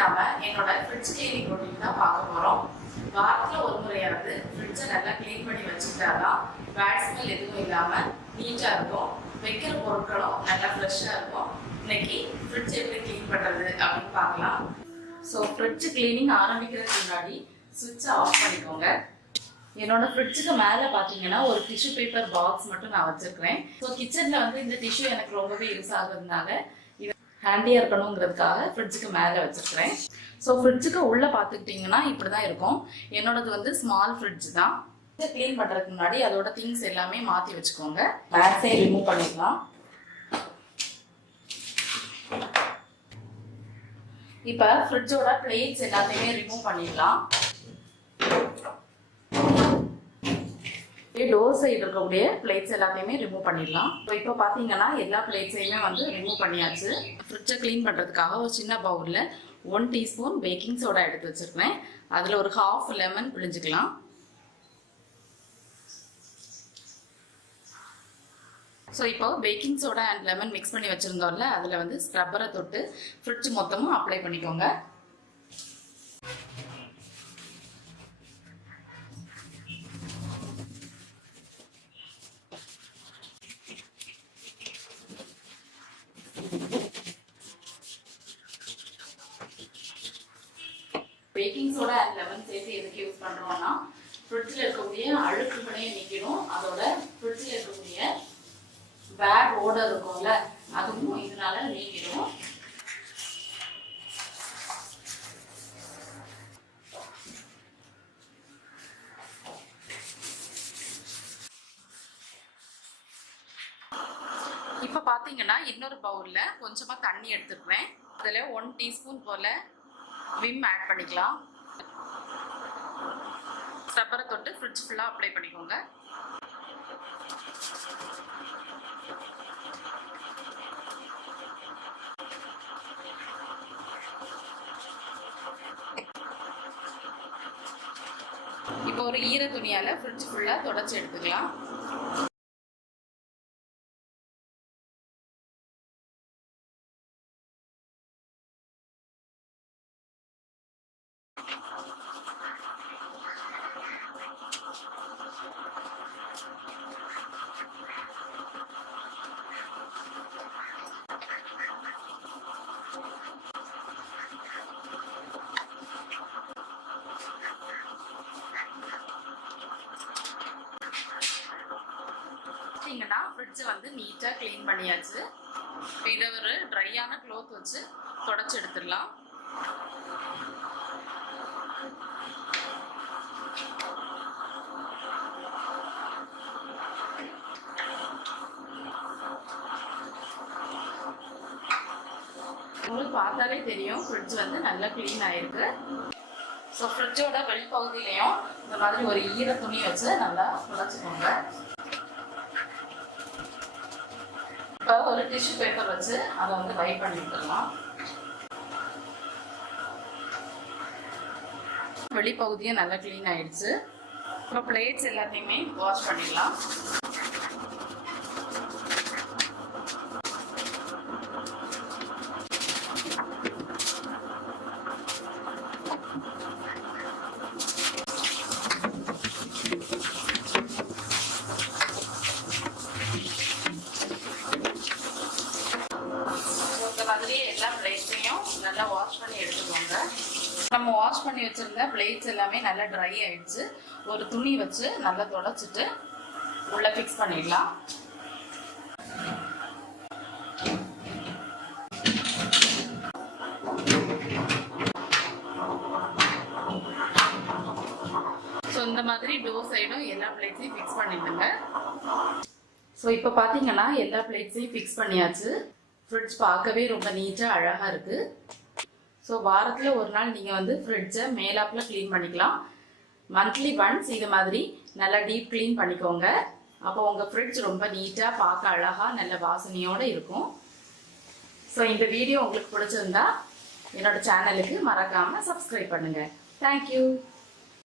நாம என்னோட fridge cleaning routine தான் பார்க்க போறோம். வாரத்துல ஒரு முறையாவது ஃப்ரிட்ஜை நல்லா கிளீன் பண்ணி வச்சுக்கிட்டாதான் பேட் ஸ்மெல் எதுவும் இல்லாம நீட்டா இருக்கும். வைக்கிற பொருட்களும் நல்லா ஃப்ரெஷ்ஷா இருக்கும். இன்னைக்கு ஃப்ரிட்ஜ் எப்படி கிளீன் பண்றது அப்படின்னு பார்க்கலாம். ஸோ ஃப்ரிட்ஜ் கிளீனிங் ஆரம்பிக்கிறதுக்கு முன்னாடி சுவிட்சை ஆஃப் பண்ணிக்கோங்க. என்னோட ஃப்ரிட்ஜுக்கு மேலே பார்த்தீங்கன்னா ஒரு டிஷ்யூ பேப்பர் பாக்ஸ் மட்டும் நான் வச்சிருக்கிறேன். ஸோ கிச்சனில் வந்து இந்த டிஷ்யூ எனக்கு ரொம்பவே யூஸ் ஆகுறதுனால இது ஹேண்டியாக இருக்கணுங்கிறதுக்காக ஃப்ரிட்ஜுக்கு மேலே வச்சிருக்கிறேன். ஸோ ஃப்ரிட்ஜுக்கு உள்ளே பார்த்துக்கிட்டிங்கன்னா இப்படி தான் இருக்கும். என்னோடது வந்து ஸ்மால் ஃப்ரிட்ஜ் தான். க்ளீன் பண்ணுறதுக்கு முன்னாடி அதோட திங்ஸ் எல்லாமே மாற்றி வச்சுக்கோங்க. பேக்ஸே ரிமூவ் பண்ணிக்கலாம். இப்போ ஃப்ரிட்ஜோட பிளேட்ஸ் எல்லாத்தையுமே ரிமூவ் பண்ணிடலாம். டோர் சைடு இருக்கக்கூடிய பிளேட்ஸ் எல்லாத்தையுமே ரிமூவ் பண்ணிடலாம். இப்போ பார்த்தீங்கன்னா எல்லா பிளேட்ஸையுமே வந்து ரிமூவ் பண்ணியாச்சு. ஃப்ரிட்ஜை க்ளீன் பண்ணுறதுக்காக ஒரு சின்ன பவுலில் 1 டீஸ்பூன் பேக்கிங் சோடா எடுத்து வச்சுருக்கேன். அதில் ஒரு ½ லெமன் பிழிஞ்சிக்கலாம். ஸோ இப்போ baking soda and lemon mix பண்ணி வச்சுருந்தோம்ல, அதில் வந்து ஸ்க்ரப்பரை தொட்டு ஃப்ரிட்ஜ் மொத்தமும் அப்ளை பண்ணிக்கோங்க. பேக்கிங் சோடா அண்ட் லெமன் சேர்த்து எதுக்கு யூஸ் பண்ணுறோம்னா, ஃப்ரிட்ஜில் இருக்கக்கூடிய அழுக்குகளையும் நிற்கணும். அதோட ஃப்ரிட்ஜில் இருக்கக்கூடிய பேட் ஓடர் இருக்கும்ல, அதுவும் இதனால நீக்கிடும். இப்போ பார்த்தீங்கன்னா இன்னொரு பவுலில் கொஞ்சமாக தண்ணி எடுத்துக்கிறேன். அதில் 1 டீஸ்பூன் போல் விம் ஆட் பண்ணிக்கலாம். ஸ்க்ரப்பரை தொட்டு ஃப்ரிட்ஜ் ஃபுல்லாக அப்ளை பண்ணிக்கோங்க. இப்போ ஒரு ஈர துணியால் ஃப்ரிட்ஜ் ஃபுல்லாக தொடச்சி எடுத்துக்கலாம். ஃப்ரிட்ஜை வந்து நீட்டாக க்ளீன் பண்ணியாச்சு. இதை ஒரு ட்ரையான க்ளோத் வச்சு தொடச்சி எடுத்துடலாம். உங்களுக்கு பார்த்தாலே தெரியும் ஃப்ரிட்ஜ் வந்து நல்லா க்ளீன் ஆயிருக்கு. ஸோ ஃப்ரிட்ஜோட வெளிப்பகுதியிலையும் இந்த மாதிரி ஒரு ஈர துணி வச்சு நல்லா தொடச்சிக்கோங்க. இப்போ ஒரு டிஷ்யூ பேப்பர் வச்சு அதை வந்து வைப் பண்ணிட்டுலாம். வெளிப்பகுதியும் நல்லா க்ளீன் ஆயிடுச்சு. இப்போ பிளேட்ஸ் எல்லாத்தையுமே வாஷ் பண்ணிடலாம். எல்லா பிளேட்ஸையும் நல்லா வாஷ் பண்ணி எடுத்துக்கோங்க. நம்ம வாஷ் பண்ணி வச்சிருந்த பிளேட்ஸ் எல்லாமே நல்லா ட்ரை ஆயிடுச்சு. ஒரு துணி வச்சு நல்லா தொடச்சிட்டு உள்ள ஃபிக்ஸ் பண்ணிடலாம். ஸோ இந்த மாதிரி டோர் சைடும் எல்லா பிளேட்ஸையும் ஃபிக்ஸ் பண்ணிடுங்க. ஸோ இப்போ பார்த்தீங்கன்னா எல்லா பிளேட்ஸையும் ஃபிக்ஸ் பண்ணியாச்சு. ஃப்ரிட்ஜ் பார்க்கவே ரொம்ப நீட்டாக அழகாக இருக்குது. ஸோ வாரத்தில் ஒரு நாள் நீங்கள் வந்து ஃப்ரிட்ஜை மேலாப்பில் க்ளீன் பண்ணிக்கலாம். மந்த்லி ஒன்ஸ் இது மாதிரி நல்லா டீப் க்ளீன் பண்ணிக்கோங்க. அப்போ உங்கள் ஃப்ரிட்ஜ் ரொம்ப நீட்டாக பார்க்க அழகாக நல்ல வாசனையோடு இருக்கும். ஸோ இந்த வீடியோ உங்களுக்கு பிடிச்சிருந்தா என்னோட சேனலுக்கு மறக்காமல் சப்ஸ்கிரைப் பண்ணுங்கள். தேங்க்யூ.